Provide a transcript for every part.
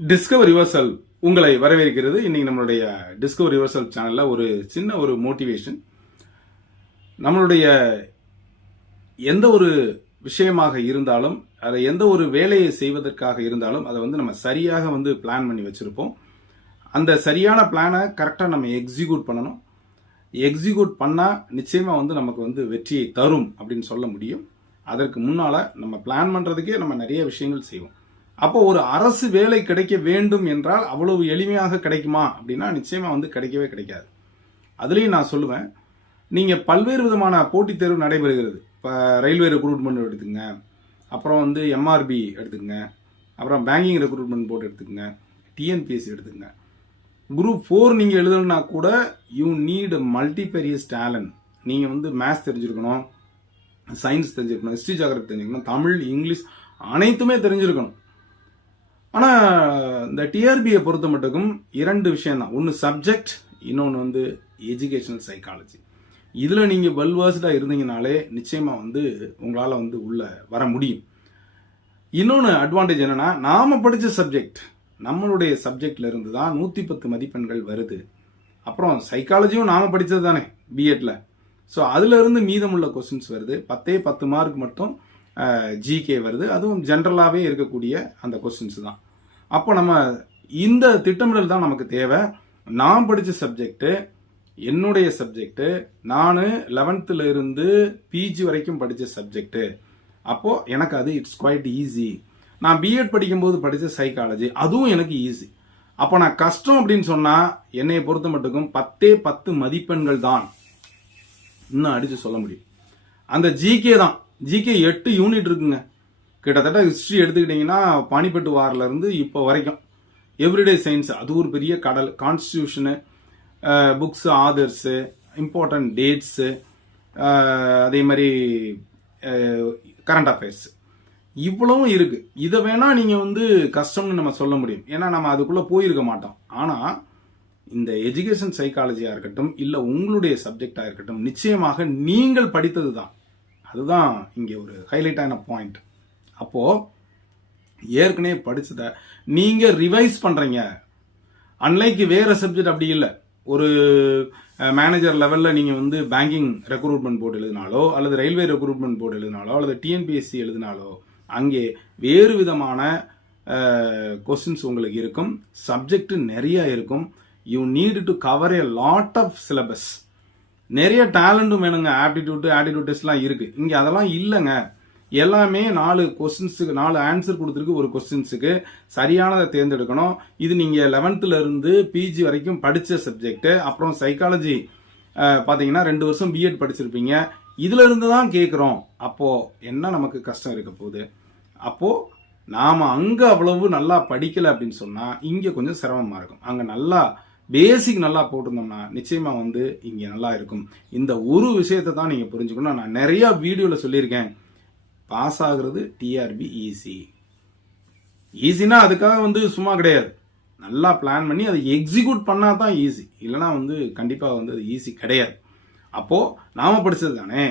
Discover யுவர்செல் உங்களை வரவேற்கிறது. இன்னைக்கு நம்மளுடைய டிஸ்கவர் யுவர்செல் சேனல்ல ஒரு சின்ன ஒரு மோட்டிவேஷன். நம்மளுடைய எந்த ஒரு விஷயமாக இருந்தாலும், அதை எந்த ஒரு வேலையை செய்வதற்காக இருந்தாலும், அதை நம்ம சரியாக பிளான் பண்ணி வச்சிருப்போம். அந்த சரியான பிளானை கரெக்டாக நம்ம எக்ஸிக்யூட் பண்ணணும். எக்ஸிக்யூட் பண்ணா நிச்சயமா நமக்கு வெற்றியை தரும் அப்படின்னு சொல்ல முடியும். அதற்கு முன்னால நம்ம பிளான் பண்றதுக்கே நம்ம நிறைய விஷயங்கள் செய்வோம். அப்போ ஒரு அரசு வேலை கிடைக்க வேண்டும் என்றால் அவ்வளவு எளிமையாக கிடைக்குமா அப்படின்னா நிச்சயமா கிடைக்கவே கிடைக்காது. அதுலேயும் நான் சொல்லுவேன், நீங்க பல்வேறு விதமான போட்டித் தேர்வு நடைபெறுகிறது. இப்போ ரயில்வே ரெக்ரூட்மெண்ட் எடுத்துக்கங்க, அப்புறம் எம்ஆர்பி எடுத்துக்கங்க, அப்புறம் பேங்கிங் ரெக்ரூட்மெண்ட் போர்டு எடுத்துக்கங்க, டிஎன்பிஎஸ்சி எடுத்துக்கங்க. குரூப் 4 நீங்க எழுதணும்னா கூட யூ நீட் மல்டிபேரியஸ் டேலண்ட். நீங்க மேத்ஸ் தெரிஞ்சிருக்கணும், சயின்ஸ் தெரிஞ்சிருக்கணும், ஹிஸ்டரி ஜியோகிராஃபி தெரிஞ்சிருக்கணும், தமிழ், இங்கிலீஷ் அனைத்துமே தெரிஞ்சிருக்கணும். ஆனா இந்த டிஆர்பியை பொறுத்த மட்டுக்கும் 2 விஷயம் தான். ஒன்று சப்ஜெக்ட், இன்னொன்று எஜுகேஷனல் சைக்காலஜி. இதுல நீங்க வெல் வேர்ஸ்டா இருந்தீங்கனாலே நிச்சயமா உங்களால உள்ள வர முடியும். இன்னொன்று அட்வான்டேஜ் என்னன்னா, நாம படிச்ச சப்ஜெக்ட், நம்மளுடைய சப்ஜெக்ட்ல இருந்து தான் 110 மதிப்பெண்கள் வருது. அப்புறம் சைக்காலஜியும் நாம படிச்சது தானே பிஎட்ல. ஸோ அதுல இருந்து மீதமுள்ள கொஸ்டின்ஸ் வருது. 10 மார்க் மட்டும் ஜிகே வருது. அதுவும் ஜென்ரலாகவே இருக்கக்கூடிய அந்த கொஸ்டின்ஸ் தான். அப்போ நம்ம இந்த திட்டமிடல் தான் நமக்கு தேவை. நான் படித்த சப்ஜெக்ட், என்னுடைய சப்ஜெக்ட், நான் 11th இருந்து பிஜி வரைக்கும் படித்த சப்ஜெக்ட். அப்போ எனக்கு அது இட்ஸ் குவைட் ஈஸி. நான் பிஎட் படிக்கும்போது படித்த சைக்காலஜி, அதுவும் எனக்கு ஈஸி. அப்போ நான் கஷ்டம் அப்படின்னு சொன்னா என்னை பொறுத்த மட்டுக்கும் 10 மதிப்பெண்கள் தான் இன்னும் அடிச்சு சொல்ல முடியும். அந்த ஜிகே தான். ஜிகே 8 யூனிட் இருக்குங்க. கிட்டத்தட்ட ஹிஸ்டரி எடுத்துக்கிட்டீங்கன்னா பானிபட்டு வாரில் இருந்து இப்போ வரைக்கும் எவ்ரிடே சயின்ஸ், அது ஒரு பெரிய கடல். கான்ஸ்டியூஷனு, புக்ஸு, ஆதர்ஸு, இம்பார்ட்டன்ட் டேட்ஸு, அதே மாதிரி கரண்ட் அஃபேர்ஸ், இவ்வளவும் இருக்கு. இதை வேணா நீங்க கஷ்டம்னு நம்ம சொல்ல முடியும், ஏன்னா நம்ம அதுக்குள்ள போயிருக்க மாட்டோம். ஆனா இந்த எஜுகேஷன் சைக்காலஜியா இருக்கட்டும், இல்ல உங்களுடைய சப்ஜெக்டா இருக்கட்டும், நிச்சயமாக நீங்கள் படித்தது தான். அதுதான் இங்க ஒரு ஹைலைட்டான பாயிண்ட். அப்போ ஏற்கனவே படிச்சத நீங்க ரிவைஸ் பண்றீங்க. அன்லைக்கு வேற சப்ஜெக்ட் அப்படி இல்லை. ஒரு மேனேஜர் லெவல்ல நீங்க பேங்கிங் ரெக்ரூட்மெண்ட் போர்டு எழுதினாலோ, அல்லது ரயில்வே ரெக்ரூட்மெண்ட் போர்டு எழுதினாலோ, அல்லது டிஎன்பிஎஸ்சி எழுதினாலோ, அங்கே வேறு விதமான கொஸ்டின்ஸ் உங்களுக்கு இருக்கும். சப்ஜெக்ட் நிறைய இருக்கும். You need to cover a lot of syllabus. நிறைய டேலண்டும் வேணுங்க. ஆப்டிடியூட் டெஸ்ட்லாம் இருக்கு. இங்க அதெல்லாம் இல்லைங்க. எல்லாமே 4 கொஸ்டின்ஸுக்கு 4 ஆன்சர் கொடுத்துருக்கு. ஒரு கொஸ்டின்ஸுக்கு சரியானதை தேர்ந்தெடுக்கணும். இது நீங்க 11th இருந்து பிஜி வரைக்கும் படிச்ச சப்ஜெக்ட். அப்புறம் சைக்காலஜி பாத்தீங்கன்னா 2 வருஷம் பிஎட் படிச்சிருப்பீங்க. இதுல இருந்து தான் கேட்கிறோம். அப்போ என்ன நமக்கு கஷ்டம் இருக்க போகுது? அப்போ நாம அங்க அவ்வளவு நல்லா படிக்கல அப்படின்னு சொன்னா இங்க கொஞ்சம் சிரமமா இருக்கும். அங்க நல்லா பேசிக் நல்லா போட்டிருந்தோம்னா நிச்சயமா இங்க நல்லா இருக்கும். இந்த ஒரு விஷயத்தை தான் நீங்க புரிஞ்சுக்கணும். நான் நிறைய வீடியோல சொல்லியிருக்கேன், பாஸ் ஆகுறது டிஆர்பி ஈஸி. ஈஸினா அதுக்காக சும்மா கிடையாது. நல்லா பிளான் பண்ணி அதை எக்ஸிக்யூட் பண்ணா தான் ஈஸி. இல்லைன்னா கண்டிப்பா அது ஈஸி கிடையாது. அப்போ நாம படிச்சது தானே,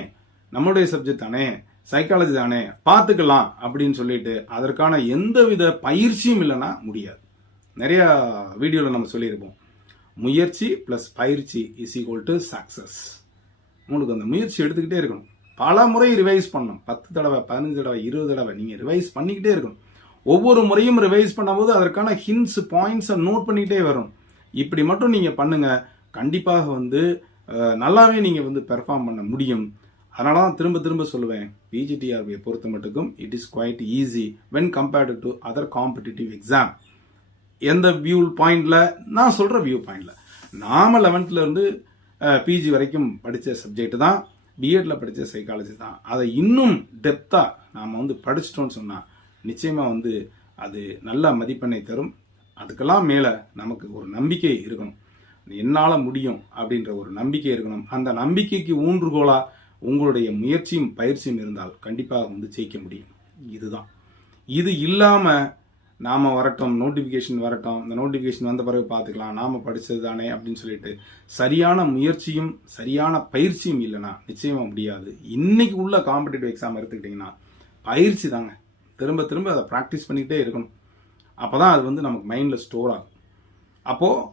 நம்மளுடைய சப்ஜெக்ட் தானே, சைக்காலஜி தானே, பார்த்துக்கலாம் அப்படின்னு சொல்லிட்டு அதற்கான எந்தவித பயிற்சியும் இல்லைன்னா முடியாது. நிறைய வீடியோல நம்ம சொல்லியிருப்போம், முயற்சி பிளஸ் பயிற்சி இஸ் ஈக்குவல் டு சக்சஸ். உங்களுக்கு அந்த முயற்சி எடுத்துக்கிட்டே இருக்கணும். பல முறை ரிவைஸ் பண்ணணும். 10 தடவை, 15 தடவை, 20 தடவை நீங்க ரிவைஸ் பண்ணிக்கிட்டே இருக்கணும். ஒவ்வொரு முறையும் ரிவைஸ் பண்ணும்போது அதற்கான ஹிண்ட்ஸ், பாயிண்ட்ஸை நோட் பண்ணிக்கிட்டே வரும். இப்படி மட்டும் நீங்க பண்ணுங்க. கண்டிப்பாக நல்லாவே நீங்க பெர்ஃபார்ம் பண்ண முடியும். அதனால தான் திரும்ப திரும்ப சொல்லுவேன், பிஜிடிஆர்பியை பொறுத்த மட்டுக்கும் it is quite easy when compared to other competitive exam. எந்த வியூ பாயிண்ட்ல, நான் சொல்ற வியூ பாயிண்ட்ல, நாம 11th இருந்து பிஜி வரைக்கும் படிச்ச சப்ஜெக்ட் தான், பிஎட்ல படிச்ச சைக்காலஜி தான். அதை இன்னும் டெப்தா நாம படிச்சிட்டோம்னு சொன்னா நிச்சயமா அது நல்ல மதிப்பெண்ணை தரும். அதுக்கெல்லாம் மேல நமக்கு ஒரு நம்பிக்கை இருக்கணும். என்னால முடியும் அப்படின்ற ஒரு நம்பிக்கை இருக்கணும். அந்த நம்பிக்கைக்கு ஊன்றுகோலா உங்களுடைய முயற்சியும் பயிற்சியும் இருந்தால் கண்டிப்பாக ஜெயிக்க முடியும். இதுதான். இது இல்லாம நாம வரட்டும், நோட்டிபிகேஷன் வரட்டும், இந்த நோட்டிபிகேஷன் வந்த பிறகு பார்த்துக்கலாம், நாம படிச்சது தானே அப்படின்னு சொல்லிட்டு சரியான முயற்சியும் சரியான பயிற்சியும் இல்லைன்னா நிச்சயமா முடியாது. இன்னைக்கு உள்ள காம்படிட்டிவ் எக்ஸாம் எடுத்துக்கிட்டீங்கன்னா பயிற்சி தாங்க. திரும்ப திரும்ப அதை ப்ராக்டிஸ் பண்ணிக்கிட்டே இருக்கணும். அப்போ தான் அது வந்து நமக்கு மைண்டில் ஸ்டோர் ஆகும். அப்போது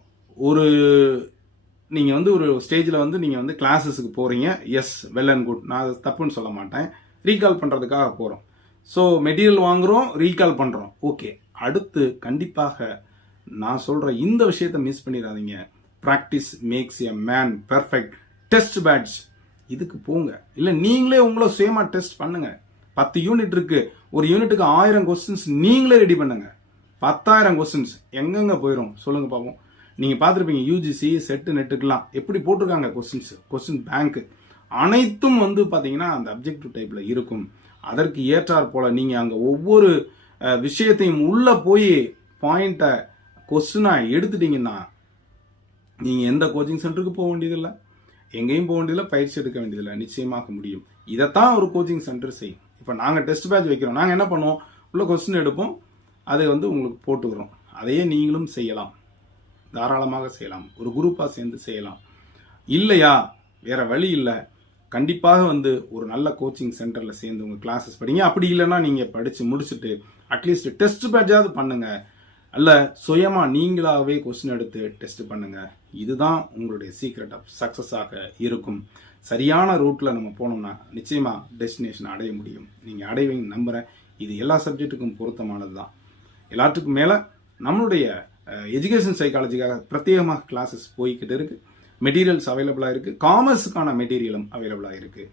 ஒரு நீங்கள் வந்து ஒரு ஸ்டேஜில் வந்து நீங்கள் வந்து கிளாஸஸுக்கு போகிறீங்க, எஸ் வெல் அண்ட் குட், நான் அது தப்புன்னு சொல்ல மாட்டேன், ரீகால் பண்ணுறதுக்காக போகிறோம். ஸோ மெட்டீரியல் வாங்குகிறோம், ரீகால் பண்ணுறோம், ஓகே. அடுத்து கண்டிப்பாக நான் சொல்கிற இந்த விஷயத்தை மிஸ் பண்ணிடாதீங்க. Practice makes a man perfect. Test batch இதுக்கு போங்க, இல்லை நீங்களே உங்களை சுயமாக டெஸ்ட் பண்ணுங்க. 10 யூனிட் இருக்கு, ஒரு யூனிட்டுக்கு 1000 கொஸ்டின்ஸ் நீங்களே ரெடி பண்ணுங்க. 10,000 கொஸ்டின்ஸ் எங்கெங்க போயிடும் சொல்லுங்க பார்ப்போம். நீங்க பார்த்துருப்பீங்க யூஜிசி செட்டு நெட்டுக்கெல்லாம் எப்படி போட்டிருக்காங்க கொஸ்டின் பேங்க் அனைத்தும் வந்து பார்த்தீங்கன்னா அந்த அப்ஜெக்டிவ் டைப்ல இருக்கும். அதற்கு ஏற்றாற் போல நீங்க அங்க ஒவ்வொரு விஷயத்தையும் உள்ள போய் பாயிண்ட்டை கொஸ்டினா எடுத்துட்டீங்கன்னா நீங்க எந்த கோச்சிங் சென்டருக்கு போக வேண்டியதில்லை, எங்கேயும் போக வேண்டியதில்லை, பயிற்சி எடுக்க வேண்டியதில்லை, நிச்சயமாக முடியும். இதைத்தான் ஒரு கோச்சிங் சென்டர் செய்யும். இப்போ நாங்கள் டெஸ்ட் பேட்ச் வைக்கிறோம், நாங்கள் என்ன பண்ணுவோம், உள்ள கொஸ்டின் எடுப்போம், அதை வந்து உங்களுக்கு போட்டுக்கிறோம். அதையே நீங்களும் செய்யலாம், தாராளமாக செய்யலாம், ஒரு குரூப்பாக சேர்ந்து செய்யலாம். இல்லையா வேற வழி இல்லை, கண்டிப்பாக வந்து ஒரு நல்ல கோச்சிங் சென்டரில் சேர்ந்து உங்கள் கிளாஸஸ் படிங்க. அப்படி இல்லைன்னா நீங்கள் படித்து முடிச்சுட்டு அட்லீஸ்ட் டெஸ்ட் பேட்சாவது பண்ணுங்க, அல்ல சுயமா நீங்களாகவே கொஸ்டின் எடுத்து டெஸ்ட் பண்ணுங்க. இதுதான் உங்களுடைய சீக்ரெட் ஆஃப் சக்சஸாக இருக்கும். சரியான ரூட்ல நம்ம போனோம்னா நிச்சயமா டெஸ்டினேஷன் அடைய முடியும். நீங்க அடைவீங்க நம்புறேன். இது எல்லா சப்ஜெக்ட்டுக்கும் பொருத்தமானது தான். எல்லாத்துக்கும் மேல நம்மளுடைய எஜுகேஷன் சைக்காலஜிக்காக பிரத்யேகமாக கிளாஸஸ் போய்கிட்டு இருக்கு. மெட்டீரியல்ஸ் அவைலபிளா இருக்கு, காமர்ஸுக்கான மெட்டீரியலும் அவைலபிளா இருக்கு.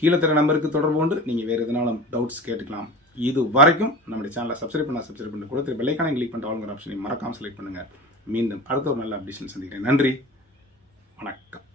கீழே தர நம்பருக்கு தொடர்பு கொண்டு நீங்க வேற எதுனாலும் டவுட்ஸ் கேட்டுக்கலாம். இது வரைக்கும் நம்முடைய சேனலை சப்ஸ்கிரைப் பண்ணி கூட பெல்லைக்கான கிளிக் பண்ணிட்டு ஆளுங்கிற ஆப்ஷனை மறக்காம செலக்ட் பண்ணுங்க. மீண்டும் அடுத்த ஒரு நல்ல அப்டேஷன் சந்திக்கிறேன். நன்றி, வணக்கம்.